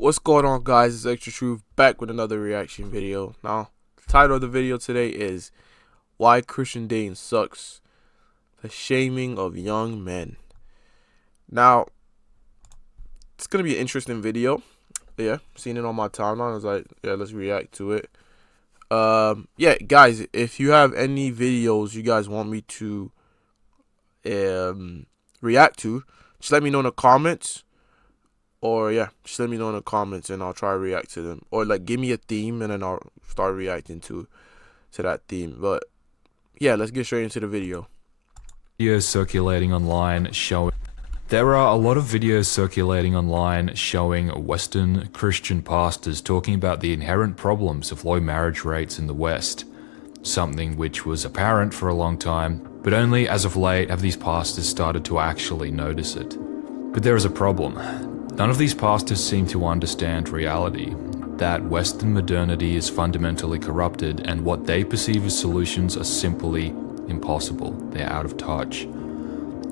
What's going on, guys? It's Extra Truth back with another reaction video. Now, the title of the video today is Why Christian Dating Sucks, the Shaming of Young Men. Now, it's going to be an interesting video. Yeah, seen it on my timeline. I was like, yeah, let's react to it. Yeah, guys, if you have any videos you guys want me to react to, just let me know in the comments. Or yeah, just let me know in the comments and I'll try to react to them. Or like give me a theme and then I'll start reacting to that theme. But yeah, let's get straight into the video. Videos circulating online showing there are a lot of videos circulating online showing Western Christian pastors talking about the inherent problems of low marriage rates in the West, something which was apparent for a long time, but only as of late have these pastors started to actually notice it. But there is a problem. None of these pastors seem to understand reality, that Western modernity is fundamentally corrupted and what they perceive as solutions are simply impossible. They're out of touch.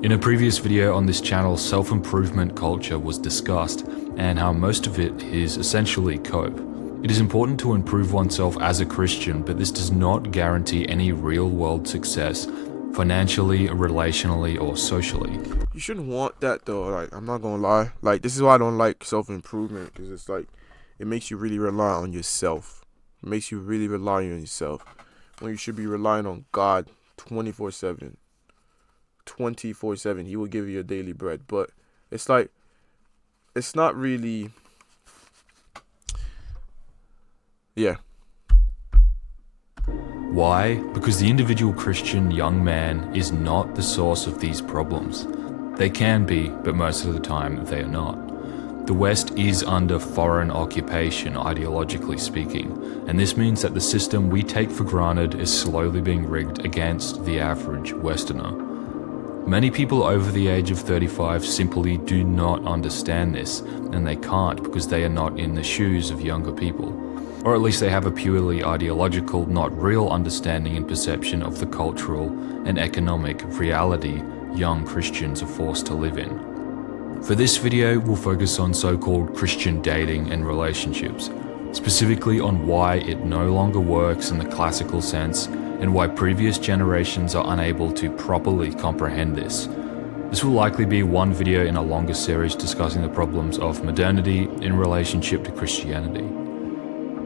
In a previous video on this channel, self-improvement culture was discussed and how most of it is essentially cope. It is important to improve oneself as a Christian, but this does not guarantee any real-world success financially, relationally, or socially. You shouldn't want that though. Like, I'm not gonna lie. Like, this is why I don't like self-improvement, because it's like it makes you really rely on yourself. It makes you really rely on yourself when you should be relying on God 24/7. 24/7. He will give you your daily bread. But it's like it's not really. Yeah. Why? Because the individual Christian young man is not the source of these problems. They can be, but most of the time they are not. The West is under foreign occupation, ideologically speaking, and this means that the system we take for granted is slowly being rigged against the average Westerner. Many people over the age of 35 simply do not understand this, and they can't because they are not in the shoes of younger people. Or at least they have a purely ideological, not real understanding and perception of the cultural and economic reality young Christians are forced to live in. For this video, we'll focus on so-called Christian dating and relationships, specifically on why it no longer works in the classical sense and why previous generations are unable to properly comprehend this. This will likely be one video in a longer series discussing the problems of modernity in relationship to Christianity.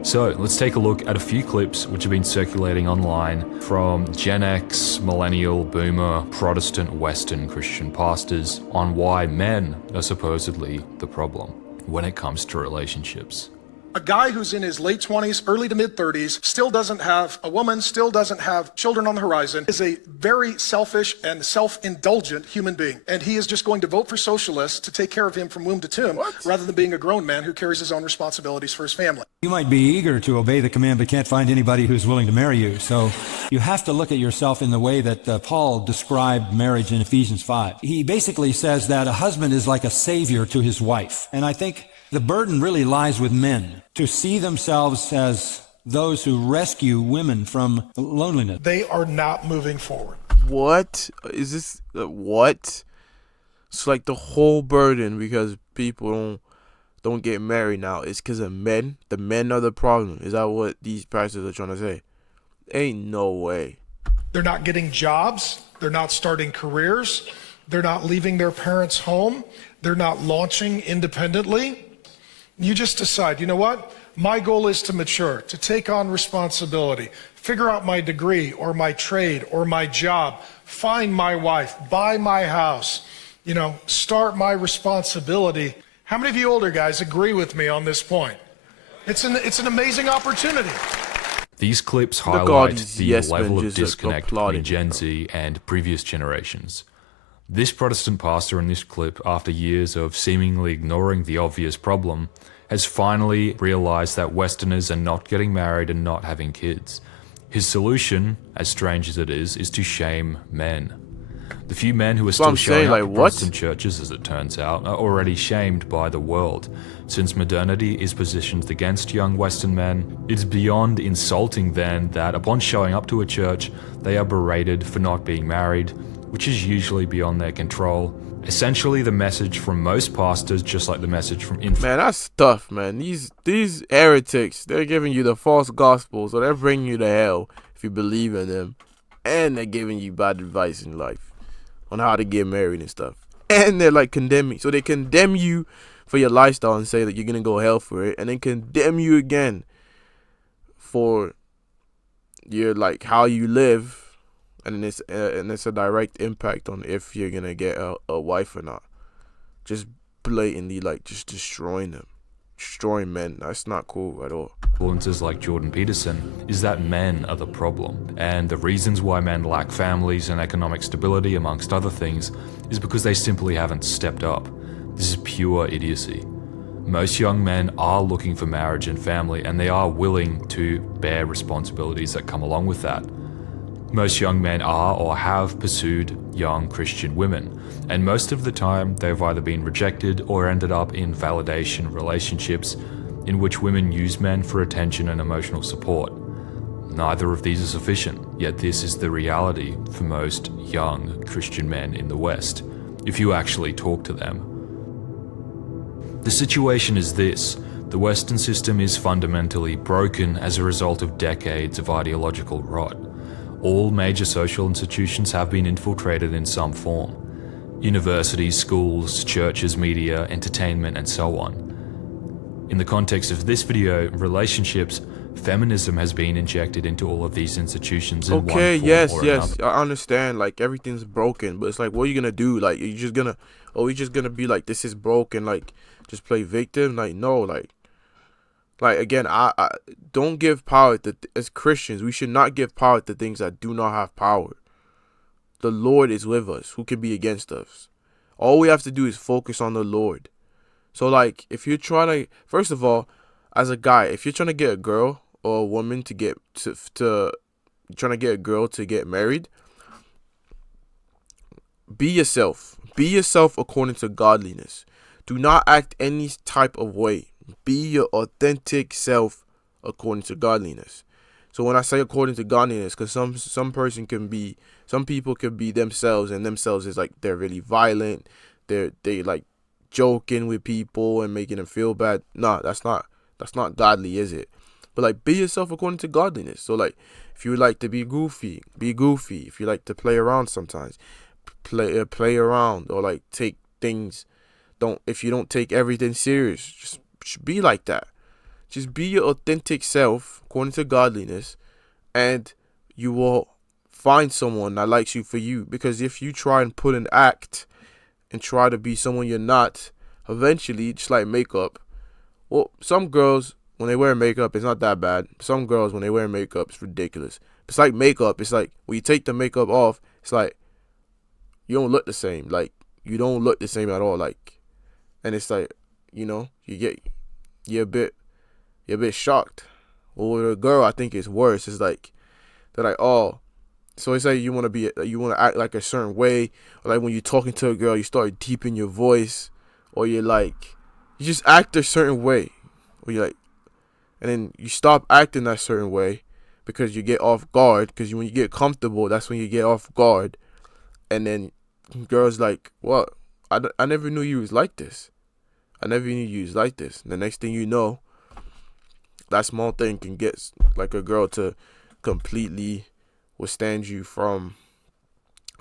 So let's take a look at a few clips which have been circulating online from Gen X, Millennial, Boomer, Protestant, Western Christian pastors on why men are supposedly the problem when it comes to relationships. A guy who's in his late 20s, early to mid 30s, still doesn't have a woman, still doesn't have children on the horizon, is a very selfish and self-indulgent human being. And he is just going to vote for socialists to take care of him from womb to tomb, rather than being a grown man who carries his own responsibilities for his family. You might be eager to obey the command, but can't find anybody who's willing to marry you. So you have to look at yourself in the way that Paul described marriage in Ephesians 5. He basically says that a husband is like a savior to his wife. And I think the burden really lies with men to see themselves as those who rescue women from loneliness. They are not moving forward. What is this? What? It's like the whole burden because people don't get married now. It's because of men. The men are the problem. Is that what these pastors are trying to say? Ain't no way. They're not getting jobs. They're not starting careers. They're not leaving their parents' home. They're not launching independently. You just decide, you know what? My goal is to mature, to take on responsibility, figure out my degree or my trade or my job, find my wife, buy my house, start my responsibility. How many of you older guys agree with me on this point? It's an amazing opportunity. These clips highlight the level of disconnect between Gen Z and previous generations. This Protestant pastor in this clip, after years of seemingly ignoring the obvious problem, has finally realized that Westerners are not getting married and not having kids. His solution, as strange as it is to shame men. The few men who are still showing up in Protestant churches, as it turns out, are already shamed by the world. Since modernity is positioned against young Western men, it's beyond insulting then that upon showing up to a church, they are berated for not being married, which is usually beyond their control. Essentially, the message from most pastors, just like the message from Man, that's tough, man. These heretics, they're giving you the false gospel, so they're bringing you to hell if you believe in them. And they're giving you bad advice in life on how to get married and stuff. And they're like condemning. So they condemn you for your lifestyle and say that you're going to go hell for it. And then condemn you again for your, like, how you live. And it's a direct impact on if you're going to get a wife or not. Just blatantly, like, just destroying them. Destroying men. That's not cool at all. Influencers like Jordan Peterson is that men are the problem, and the reasons why men lack families and economic stability, amongst other things, is because they simply haven't stepped up. This is pure idiocy. Most young men are looking for marriage and family, and they are willing to bear responsibilities that come along with that. Most young men are or have pursued young Christian women, and most of the time they've either been rejected or ended up in validation relationships in which women use men for attention and emotional support. Neither of these are sufficient, yet this is the reality for most young Christian men in the West, if you actually talk to them. The situation is this: the Western system is fundamentally broken as a result of decades of ideological rot. All major social institutions have been infiltrated in some form. Universities, schools, churches, media, entertainment, and so on. In the context of this video, relationships, feminism has been injected into all of these institutions in one form or another. I understand, like, everything's broken, but it's like, what are you gonna do? Like, you're just gonna be like, this is broken, like, just play victim? Like, no, like again, I don't give power to, as Christians, we should not give power to things that do not have power. The Lord is with us. Who can be against us? All we have to do is focus on the Lord. So, like, if you're trying to, first of all, as a guy, if you're trying to get a girl or a woman to get trying to get a girl to get married, be yourself. Be yourself according to godliness. Do not act any type of way. Be your authentic self according to godliness. So when I say according to godliness, because some people can be themselves, and themselves is like they're really violent, they like joking with people and making them feel bad. Nah, that's not godly, is it? But like, be yourself according to godliness. So like, if you like to be goofy, be goofy. If you like to play around sometimes, play around, or like take things. If you don't take everything serious, just be like that. Just be your authentic self according to godliness, and you will find someone that likes you for you. Because if you try and put an act and try to be someone you're not, eventually, just like makeup, well, some girls, when they wear makeup, it's not that bad. Some girls, when they wear makeup, it's ridiculous. It's like makeup. It's like when you take the makeup off, it's like you don't look the same. Like, you don't look the same at all. Like, and it's like, you know, you're a bit shocked. Well, with a girl, I think it's worse. It's like, they're like, oh, so it's like you want to act like a certain way, or like when you're talking to a girl, you start deepening your voice, or you just act a certain way, or you're like, and then you stop acting that certain way because you get off guard. Because when you get comfortable, that's when you get off guard, and then girls like, what? I never knew you was like this. I never knew you was like this. And the next thing you know, that small thing can get like a girl to completely withstand you from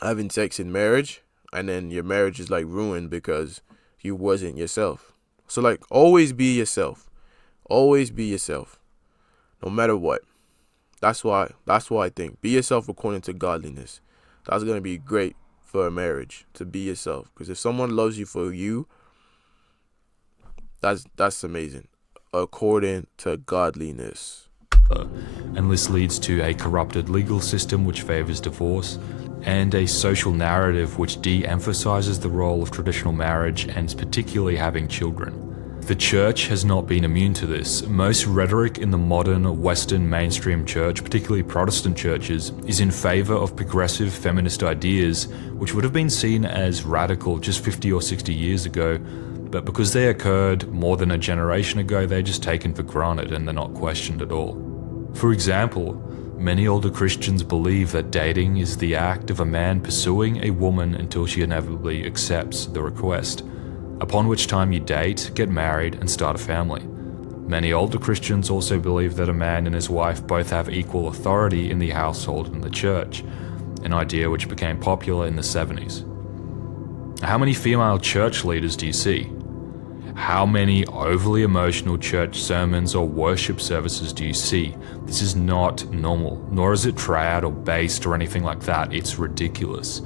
having sex in marriage, and then your marriage is like ruined because you wasn't yourself. So like, always be yourself. Always be yourself, no matter what. That's why I think, be yourself according to godliness. That's gonna be great for a marriage, to be yourself. Because if someone loves you for you, that's amazing, according to godliness. And this leads to a corrupted legal system which favors divorce, and a social narrative which de-emphasizes the role of traditional marriage, and particularly having children. The church has not been immune to this. Most rhetoric in the modern Western mainstream church, particularly Protestant churches, is in favor of progressive feminist ideas, which would have been seen as radical just 50 or 60 years ago, but because they occurred more than a generation ago, they're just taken for granted and they're not questioned at all. For example, Many older Christians believe that dating is the act of a man pursuing a woman until she inevitably accepts the request, upon which time you date, get married, and start a family. Many older Christians also believe that a man and his wife both have equal authority in the household and the church, an idea which became popular in the 70s. How many female church leaders do you see? How many overly emotional church sermons or worship services do you see? This is not normal, nor is it trad or based or anything like that. It's ridiculous.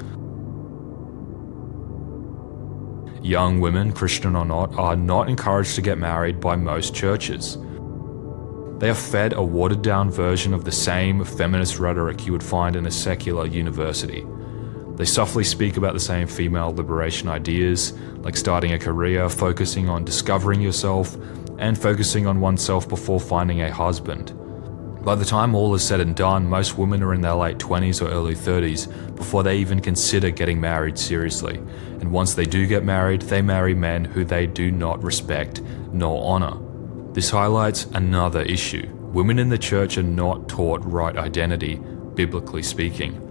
Young women, Christian or not, are not encouraged to get married by most churches. They are fed a watered-down version of the same feminist rhetoric you would find in a secular university. They softly speak about the same female liberation ideas, like starting a career, focusing on discovering yourself, and focusing on oneself before finding a husband. By the time all is said and done, most women are in their late 20s or early 30s before they even consider getting married seriously. And once they do get married, they marry men who they do not respect nor honor. This highlights another issue. Women in the church are not taught right identity, biblically speaking.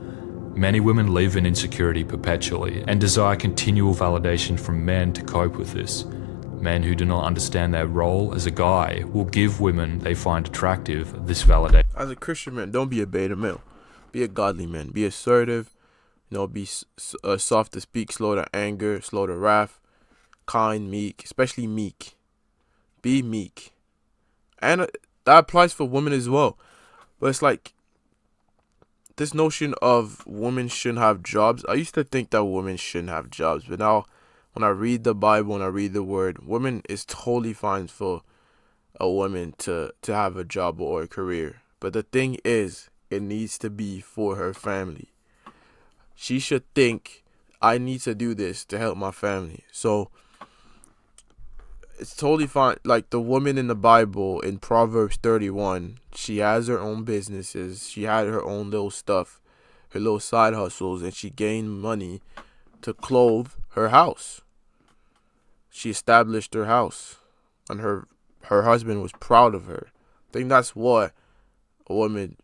Many women live in insecurity perpetually and desire continual validation from men to cope with this. Men who do not understand their role as a guy will give women they find attractive this validation. As a Christian man, don't be a beta male. Be a godly man. Be assertive. Be soft to speak, slow to anger, slow to wrath, kind, meek, especially meek. Be meek. And that applies for women as well. But it's like, this notion of women shouldn't have jobs. I used to think that women shouldn't have jobs, but now when I read the Bible and I read the word, women is totally fine for a woman to have a job or a career. But the thing is, it needs to be for her family. She should think, I need to do this to help my family. So it's totally fine. Like the woman in the Bible in Proverbs 31, she has her own businesses. She had her own little stuff, her little side hustles, and she gained money to clothe her house. She established her house, and her husband was proud of her. I think that's what a woman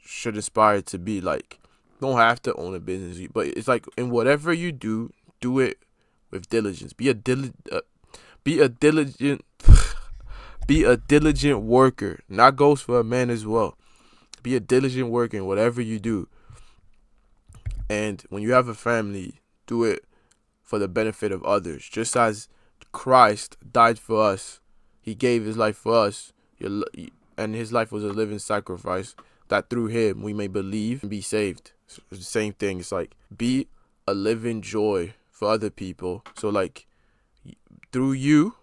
should aspire to be like. Don't have to own a business, but it's like in whatever you do, do it with diligence. Be a diligent worker. And that goes for a man as well. Be a diligent worker in whatever you do. And when you have a family, do it for the benefit of others. Just as Christ died for us, he gave his life for us, and his life was a living sacrifice, that through him we may believe and be saved. It's the same thing. It's like, be a living joy for other people. So like, through you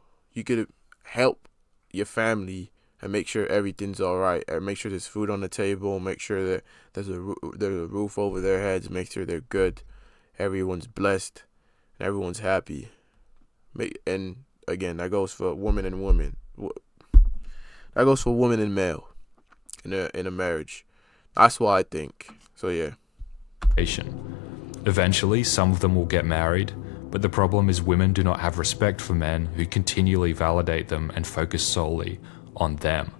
could help your family and make sure everything's all right, and make sure there's food on the table, make sure that there's a roof over their heads, make sure they're good, everyone's blessed, and everyone's happy. And again, that goes for woman and woman. That goes for woman and male in a marriage. That's what I think. So yeah. Eventually, some of them will get married, but the problem is women do not have respect for men who continually validate them and focus solely on them.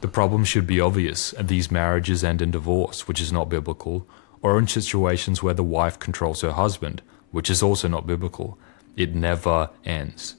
The problem should be obvious, and these marriages end in divorce, which is not biblical, or in situations where the wife controls her husband, which is also not biblical. It never ends.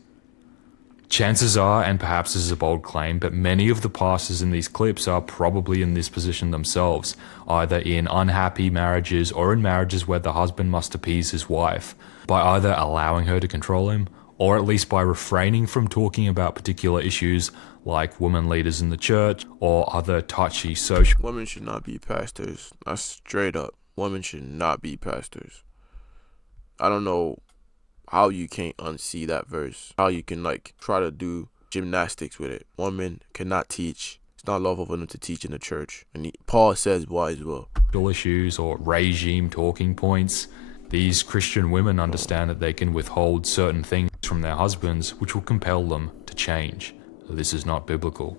Chances are, and perhaps this is a bold claim, but many of the pastors in these clips are probably in this position themselves, either in unhappy marriages or in marriages where the husband must appease his wife, by either allowing her to control him, or at least by refraining from talking about particular issues like women leaders in the church or other touchy social. Women should not be pastors. That's straight up. Women should not be pastors. I don't know how you can't unsee that verse. How you can like try to do gymnastics with it. Women cannot teach. It's not lawful for them to teach in the church. And Paul says why as well. Issues or regime talking points. These Christian women understand that they can withhold certain things from their husbands which will compel them to change. This is not biblical.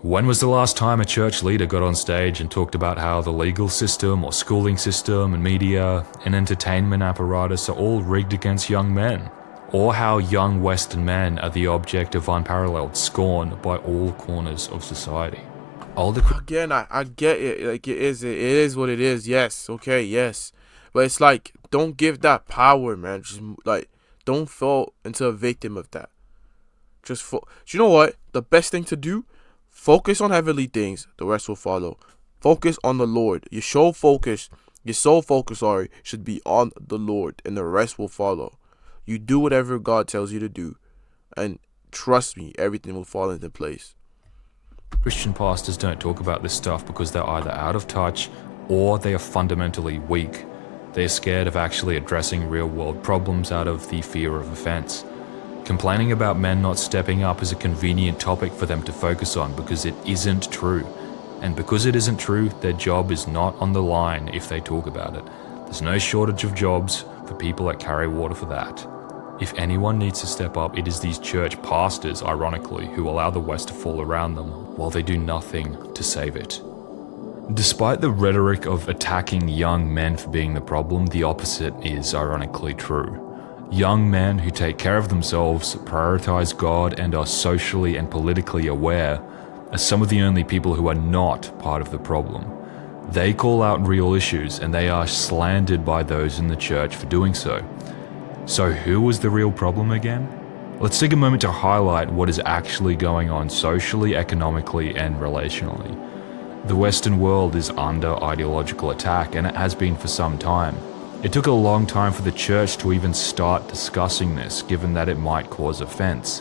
When was the last time a church leader got on stage and talked about how the legal system or schooling system and media and entertainment apparatus are all rigged against young men? Or how young Western men are the object of unparalleled scorn by all corners of society? Older Again, I get it. Like, it is what it is. Yes, okay, yes. But it's like, don't give that power, man. Just like, don't fall into a victim of that. You know what? The best thing to do, focus on heavenly things. The rest will follow. Focus on the Lord. Your sole focus, should be on the Lord, and the rest will follow. You do whatever God tells you to do, and trust me, everything will fall into place. Christian pastors don't talk about this stuff because they're either out of touch or they are fundamentally weak. They are scared of actually addressing real-world problems out of the fear of offense. Complaining about men not stepping up is a convenient topic for them to focus on because it isn't true. And because it isn't true, their job is not on the line if they talk about it. There's no shortage of jobs for people that carry water for that. If anyone needs to step up, it is these church pastors, ironically, who allow the West to fall around them while they do nothing to save it. Despite the rhetoric of attacking young men for being the problem, the opposite is ironically true. Young men who take care of themselves, prioritize God, and are socially and politically aware are some of the only people who are not part of the problem. They call out real issues, and they are slandered by those in the church for doing so. So who was the real problem again? Let's take a moment to highlight what is actually going on socially, economically, and relationally. The Western world is under ideological attack, and it has been for some time. It took a long time for the church to even start discussing this, given that it might cause offense.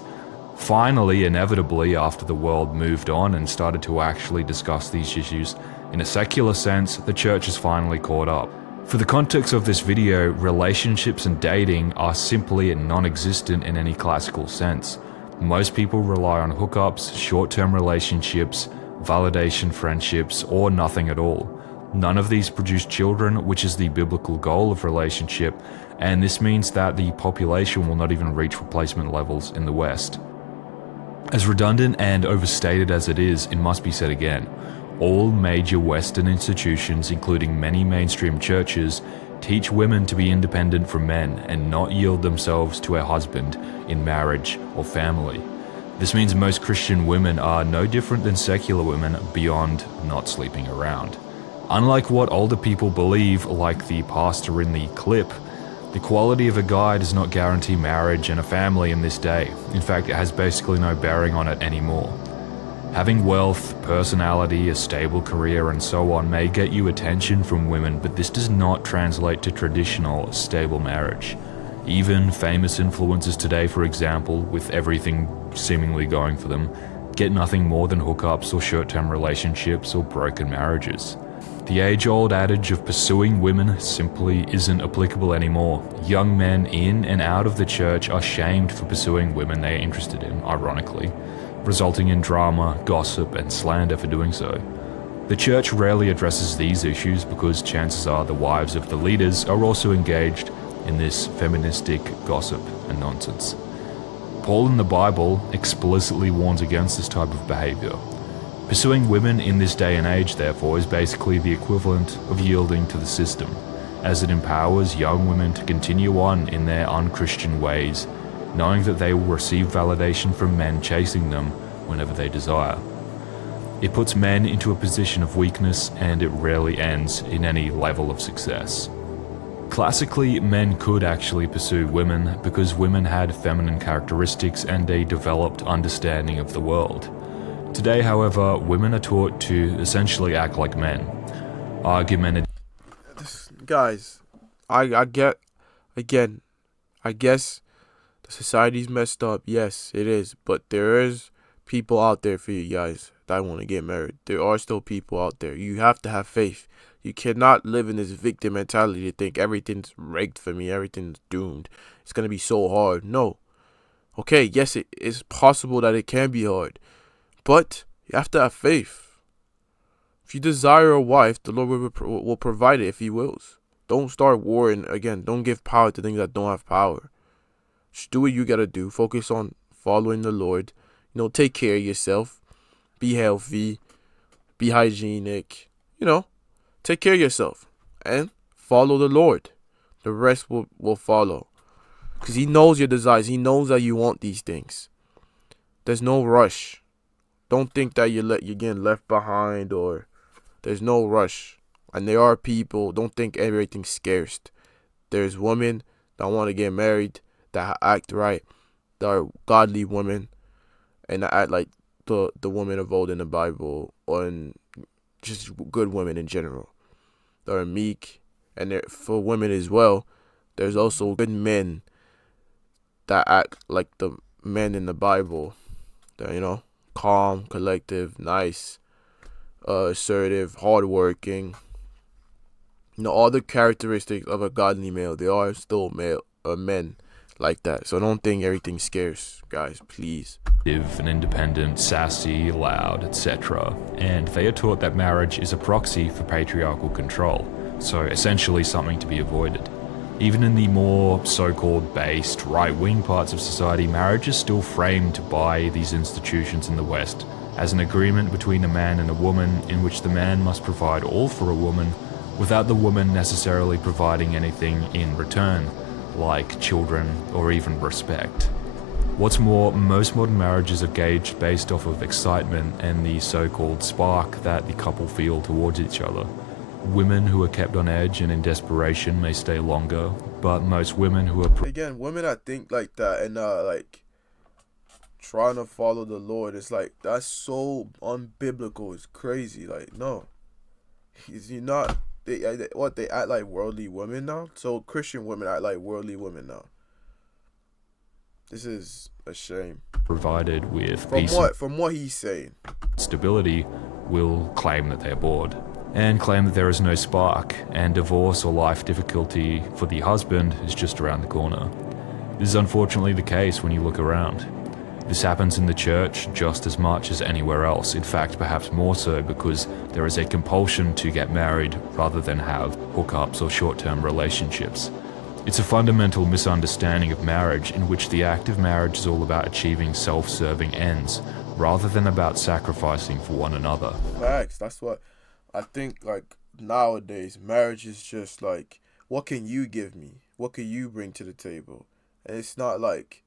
Finally, inevitably, after the world moved on and started to actually discuss these issues in a secular sense, the church has finally caught up. For the context of this video, relationships and dating are simply non-existent in any classical sense. Most people rely on hookups, short-term relationships, validation friendships, or nothing at all. None of these produce children, which is the biblical goal of relationship, and this means that the population will not even reach replacement levels in the West. As redundant and overstated as it is, it must be said again. All major Western institutions, including many mainstream churches, teach women to be independent from men and not yield themselves to a husband in marriage or family. This means most Christian women are no different than secular women beyond not sleeping around. Unlike what older people believe, like the pastor in the clip, the quality of a guy does not guarantee marriage and a family in this day. In fact, it has basically no bearing on it anymore. Having wealth, personality, a stable career, and so on may get you attention from women, but this does not translate to traditional, stable marriage. Even famous influencers today, for example, with everything seemingly going for them, get nothing more than hookups or short-term relationships or broken marriages. The age-old adage of pursuing women simply isn't applicable anymore. Young men in and out of the church are shamed for pursuing women they are interested in, ironically, resulting in drama, gossip, and slander for doing so. The church rarely addresses these issues because chances are the wives of the leaders are also engaged in this feministic gossip and nonsense. Paul in the Bible explicitly warns against this type of behavior. Pursuing women in this day and age, therefore, is basically the equivalent of yielding to the system, as it empowers young women to continue on in their unchristian ways, knowing that they will receive validation from men chasing them whenever they desire. It puts men into a position of weakness, and it rarely ends in any level of success. Classically, men could actually pursue women because women had feminine characteristics and a developed understanding of the world. Today, however, women are taught to essentially act like men. Argumentative. Guys, I get, again, I guess the society's messed up. Yes, it is. But there is people out there for you guys that want to get married. There are still people out there. You have to have faith. You cannot live in this victim mentality to think everything's rigged for me, everything's doomed. It's going to be so hard. No. Okay, yes, it is possible that it can be hard. But you have to have faith. If you desire a wife, the Lord will provide it if He wills. Don't start warring again. Don't give power to things that don't have power. Just do what you got to do. Focus on following the Lord. Take care of yourself. Be healthy. Be hygienic. Take care of yourself. And follow the Lord. The rest will follow. Because He knows your desires. He knows that you want these things. There's no rush. don't think that you're getting left behind, or there's no rush. And there are people, don't think everything's scarce. There's women that want to get married, that act right, that are godly women, and that act like the women of old in the Bible, or in just good women in general. That are meek, and for women as well, there's also good men that act like the men in the Bible. That, you know, calm, collective, nice, assertive, hardworking. You know, all the characteristics of a godly male. They are still men like that. So don't think everything's scarce, guys, please. And independent, sassy, loud, etc. And they are taught that marriage is a proxy for patriarchal control, so essentially something to be avoided. Even in the more so-called based, right-wing parts of society, marriage is still framed by these institutions in the West as an agreement between a man and a woman in which the man must provide all for a woman without the woman necessarily providing anything in return, like children or even respect. What's more, most modern marriages are gauged based off of excitement and the so-called spark that the couple feel towards each other. Women who are kept on edge and in desperation may stay longer, but most women who are... Again, women that think like that and like trying to follow the Lord, it's like, that's so unbiblical. It's crazy. Like, no. You're not... They act like worldly women now? So Christian women act like worldly women now. This is a shame. Provided with from what he's saying, stability, will claim that they're bored and claim that there is no spark, and divorce or life difficulty for the husband is just around the corner. This is unfortunately the case when you look around. This happens in the church just as much as anywhere else, in fact perhaps more so, because there is a compulsion to get married rather than have hookups or short-term relationships. It's a fundamental misunderstanding of marriage in which the act of marriage is all about achieving self-serving ends rather than about sacrificing for one another. Facts. That's what I think. Like, nowadays, marriage is just like, what can you give me? What can you bring to the table? And it's not like,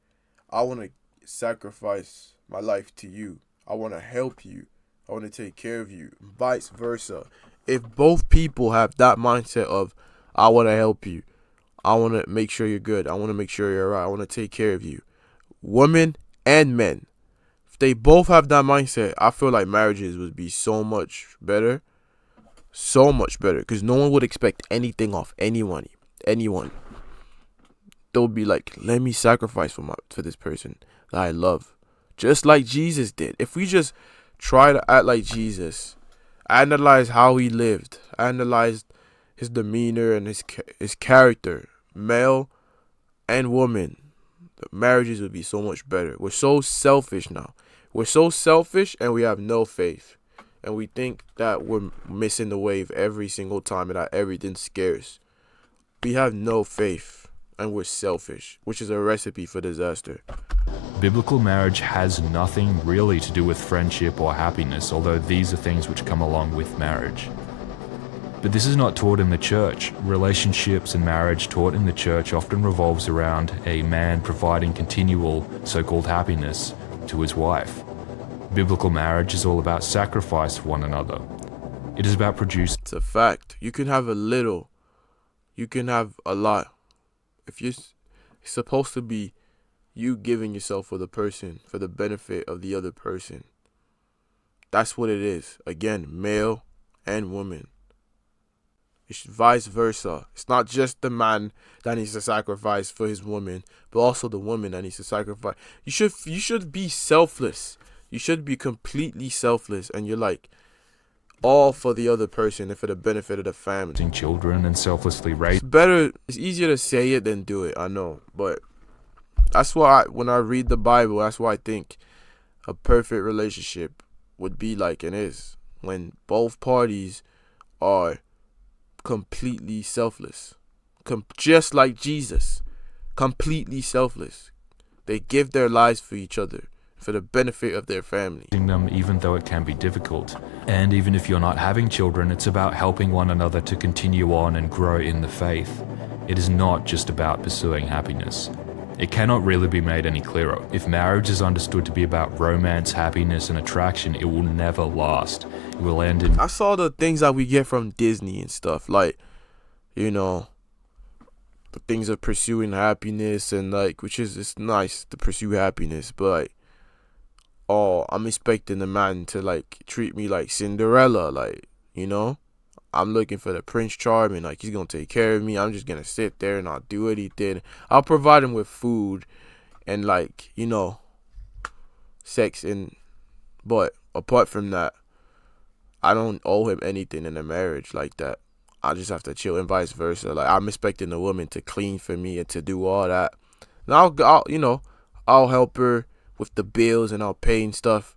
I want to sacrifice my life to you. I want to help you. I want to take care of you. Vice versa. If both people have that mindset of, I want to help you, I want to make sure you're good, I want to make sure you're right, I want to take care of you, women and men, if they both have that mindset, I feel like marriages would be so much better, because no one would expect anything off anyone. They'll be like, let me sacrifice for this person that I love, just like Jesus did. If we just try to act like Jesus, analyze how he lived, analyze his demeanor and his character, male and woman, the marriages would be so much better. We're so selfish now. We're so selfish, and we have no faith. And we think that we're missing the wave every single time and that everything's scarce. We have no faith, and we're selfish, which is a recipe for disaster. Biblical marriage has nothing really to do with friendship or happiness, although these are things which come along with marriage. But this is not taught in the church. Relationships and marriage taught in the church often revolves around a man providing continual so-called happiness to his wife. Biblical marriage is all about sacrifice for one another. It is about producing... It's a fact. You can have a little. You can have a lot. It's supposed to be you giving yourself for the person, for the benefit of the other person. That's what it is. Again, male and woman. It's vice versa. It's not just the man that needs to sacrifice for his woman, but also the woman that needs to sacrifice. You should be selfless. You should be completely selfless, and you're like all for the other person and for the benefit of the family. Children and selflessly raise. It's easier to say it than do it, I know, but that's why when I read the Bible, that's why I think a perfect relationship would be like, and is, when both parties are completely selfless, just like Jesus, completely selfless. They give their lives for each other, for the benefit of their family. Them, even though it can be difficult. And even if you're not having children, it's about helping one another to continue on and grow in the faith. It is not just about pursuing happiness. It cannot really be made any clearer. If marriage is understood to be about romance, happiness, and attraction, it will never last. It will end in... I saw the things that we get from Disney and stuff, like, you know, the things of pursuing happiness, and like, which is, it's nice to pursue happiness, but like, oh, I'm expecting the man to like treat me like Cinderella, like, you know, I'm looking for the Prince Charming, like he's gonna take care of me. I'm just gonna sit there and not do anything. I'll provide him with food and like, you know, sex, and but apart from that, I don't owe him anything in a marriage like that. I just have to chill, and vice versa. Like, I'm expecting the woman to clean for me and to do all that. And I'll you know, I'll help her with the bills, and I'll pay and stuff.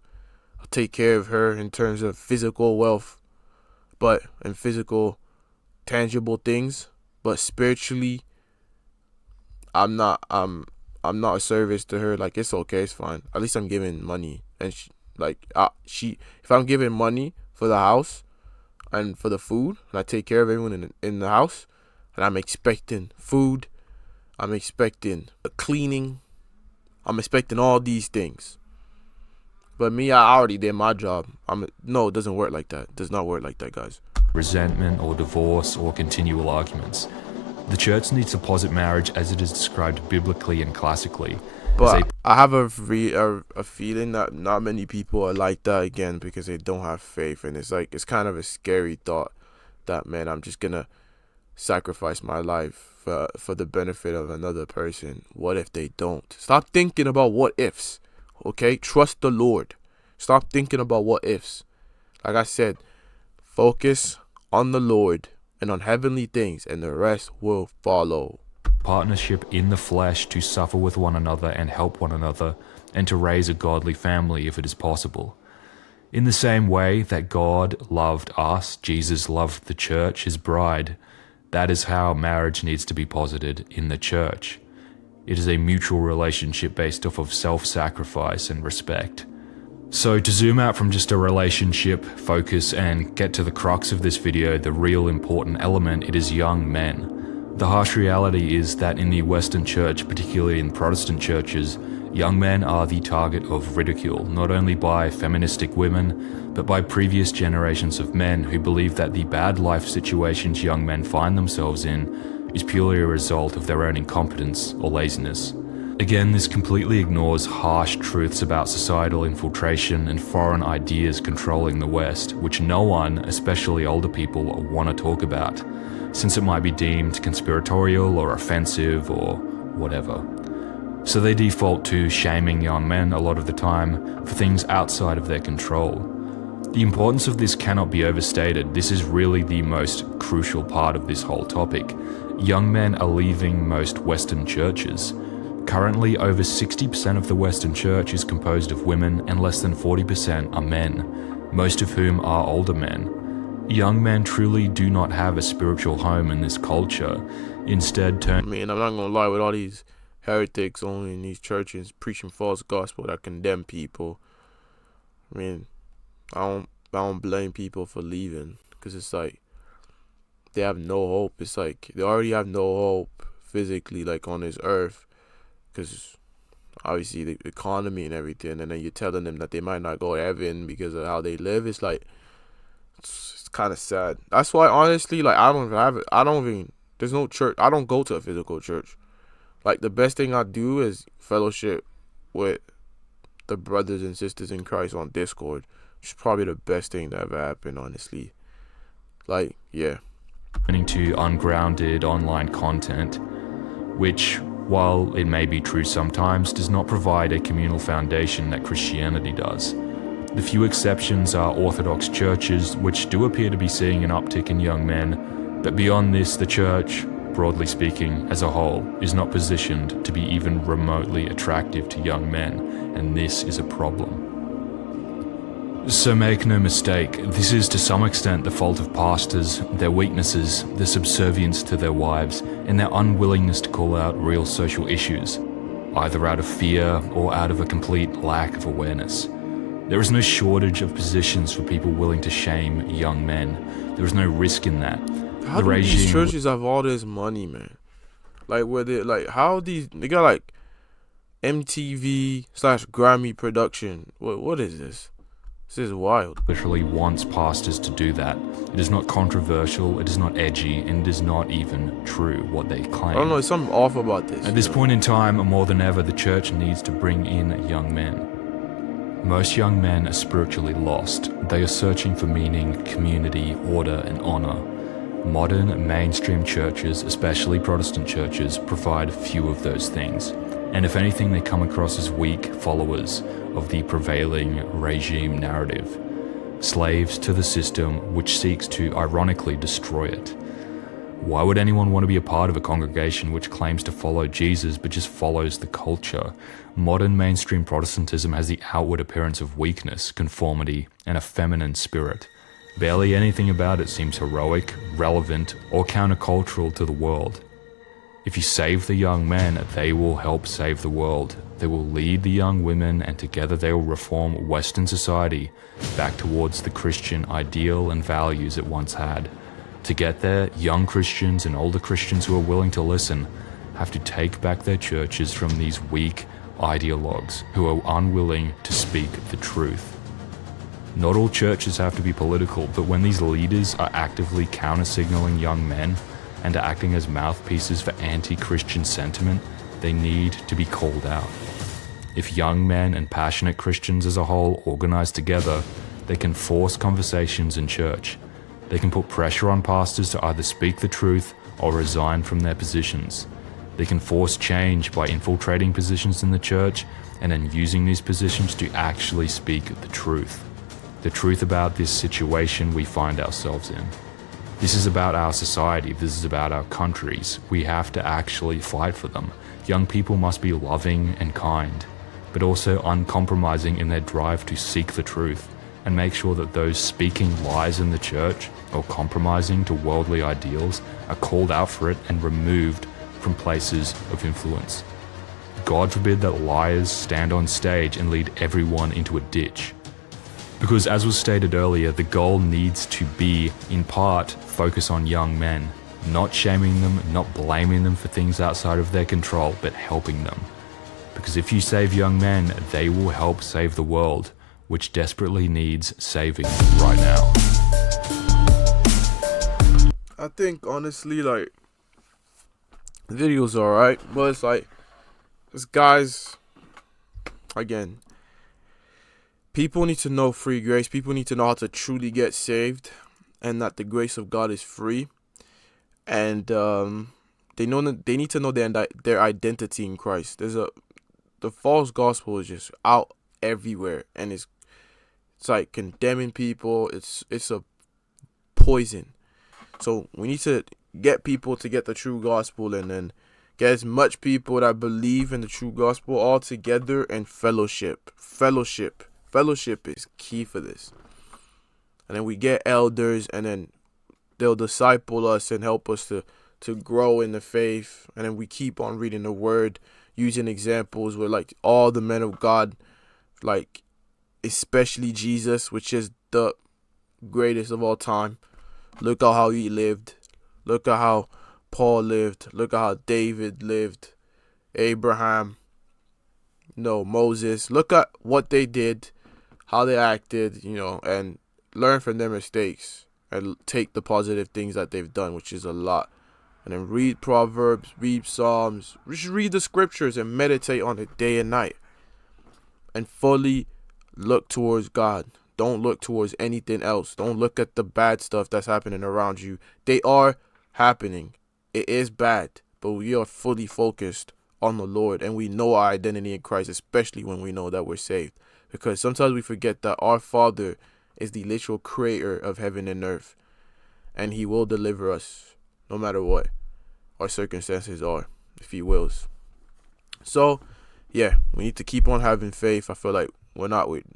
I'll take care of her in terms of physical wealth, but in physical, tangible things. But spiritually, I'm not a service to her. Like, it's okay, it's fine. At least I'm giving money, and if I'm giving money for the house and for the food, and I take care of everyone in the house, and I'm expecting food, I'm expecting a cleaning, I'm expecting all these things. But me, I already did my job. No, it doesn't work like that. It does not work like that, guys. resentment or divorce or continual arguments. The church needs to posit marriage as it is described biblically and classically. But I have a feeling that not many people are like that again because they don't have faith, and it's kind of a scary thought that, man, I'm just gonna sacrifice my life for the benefit of another person. What if they don't? Stop thinking about what ifs, okay? Trust the Lord. Stop thinking about what ifs. Like I said, focus on the Lord and on heavenly things, and the rest will follow. Partnership in the flesh to suffer with one another and help one another, and to raise a godly family if it is possible. In the same way that God loved us, Jesus loved the church, his bride, that is how marriage needs to be posited in the church. It is a mutual relationship based off of self-sacrifice and respect. So to zoom out from just a relationship focus and get to the crux of this video, the real important element, it is young men. The harsh reality is that in the Western church, particularly in Protestant churches, young men are the target of ridicule, not only by feministic women, but by previous generations of men who believe that the bad life situations young men find themselves in is purely a result of their own incompetence or laziness. Again, this completely ignores harsh truths about societal infiltration and foreign ideas controlling the West, which no one, especially older people, want to talk about, since it might be deemed conspiratorial or offensive or whatever. So they default to shaming young men a lot of the time for things outside of their control. The importance of this cannot be overstated. This is really the most crucial part of this whole topic. Young men are leaving most Western churches. Currently, over 60% of the Western church is composed of women, and less than 40% are men, most of whom are older men. Young men truly do not have a spiritual home in this culture. Instead, I'm not gonna lie, with all these heretics only in these churches preaching false gospel that condemn people, I mean, I don't blame people for leaving, because it's like they have no hope. It's like they already have no hope physically, like on this earth, because obviously the economy and everything, and then you're telling them that they might not go to heaven because of how they live. It's like it's kind of sad. That's why, honestly, like there's no church. I don't go to a physical church. Like, the best thing I do is fellowship with the brothers and sisters in Christ on Discord, which is probably the best thing that ever happened, honestly. Like, yeah. turning to ungrounded online content, which, while it may be true sometimes, does not provide a communal foundation that Christianity does. The few exceptions are Orthodox churches, which do appear to be seeing an uptick in young men, but beyond this, the church, broadly speaking, as a whole, is not positioned to be even remotely attractive to young men, and this is a problem. So make no mistake, this is to some extent the fault of pastors, their weaknesses, their subservience to their wives, and their unwillingness to call out real social issues, either out of fear or out of a complete lack of awareness. There is no shortage of positions for people willing to shame young men. There is no risk in that. How do these churches have all this money, man? Like, where they, like, how these, they got like MTV/Grammy production. What is this? This is wild. Literally wants pastors to do that. It is not controversial, it is not edgy, and it is not even true what they claim. I don't know, there's something off about this. At this point in time, more than ever, the church needs to bring in young men. Most young men are spiritually lost. They are searching for meaning, community, order, and honor. Modern mainstream churches, especially Protestant churches, provide few of those things. And if anything, they come across as weak followers of the prevailing regime narrative, slaves to the system which seeks to ironically destroy it. Why would anyone want to be a part of a congregation which claims to follow Jesus but just follows the culture? Modern mainstream Protestantism has the outward appearance of weakness, conformity, and a feminine spirit. Barely anything about it seems heroic, relevant, or countercultural to the world. If you save the young men, they will help save the world. They will lead the young women, and together they will reform Western society back towards the Christian ideal and values it once had. To get there, young Christians and older Christians who are willing to listen have to take back their churches from these weak ideologues who are unwilling to speak the truth. Not all churches have to be political, but when these leaders are actively counter-signaling young men and are acting as mouthpieces for anti-Christian sentiment, they need to be called out. If young men and passionate Christians as a whole organize together, they can force conversations in church. They can put pressure on pastors to either speak the truth or resign from their positions. They can force change by infiltrating positions in the church and then using these positions to actually speak the truth. The truth about this situation we find ourselves in. This is about our society. This is about our countries. We have to actually fight for them. Young people must be loving and kind, but also uncompromising in their drive to seek the truth and make sure that those speaking lies in the church or compromising to worldly ideals are called out for it and removed from places of influence. God forbid that liars stand on stage and lead everyone into a ditch. Because as was stated earlier, the goal needs to be, in part, focus on young men, not shaming them, not blaming them for things outside of their control, but helping them. Because if you save young men, they will help save the world, which desperately needs saving right now. I think, honestly, like, the video's alright, but it's like, this guys, again, people need to know free grace. People need to know how to truly get saved, and that the grace of God is free. And they need to know their identity in Christ. The false gospel is just out everywhere, and it's like condemning people. It's a poison. So we need to get people to get the true gospel, and then get as much people that believe in the true gospel all together and fellowship. Fellowship is key for this. And then we get elders, and then they'll disciple us and help us to grow in the faith. And then we keep on reading the word, using examples with like all the men of God, like especially Jesus, which is the greatest of all time. Look at how he lived. Look at how Paul lived. Look at how David lived. Abraham. No, Moses. Look at what they did, how they acted, and learn from their mistakes and take the positive things that they've done, which is a lot. And then read Proverbs, read Psalms, just read the scriptures and meditate on it day and night. And fully look towards God. Don't look towards anything else. Don't look at the bad stuff that's happening around you. They are happening. It is bad, but we are fully focused on the Lord, and we know our identity in Christ, especially when we know that we're saved. Because sometimes we forget that our Father is the literal creator of heaven and earth, and he will deliver us no matter what our circumstances are, if he wills. So yeah, we need to keep on having faith. I feel like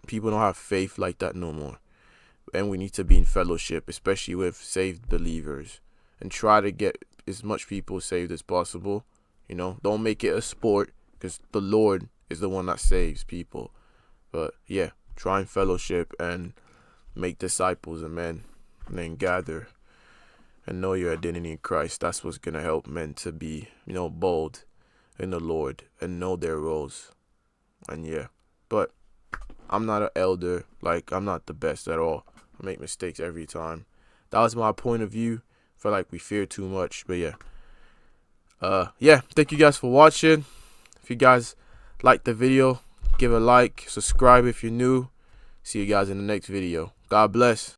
people don't have faith like that no more, and we need to be in fellowship, especially with saved believers, and try to get as much people saved as possible. Don't make it a sport, because the Lord is the one that saves people. But yeah, try and fellowship and make disciples of men, and then gather and know your identity in Christ. That's what's going to help men to be, bold in the Lord and know their roles. And yeah, but I'm not an elder. Like, I'm not the best at all. I make mistakes every time. That was my point of view. I feel like we fear too much. But yeah, thank you guys for watching. If you guys liked the video, give a like, subscribe if you're new. See you guys in the next video. God bless.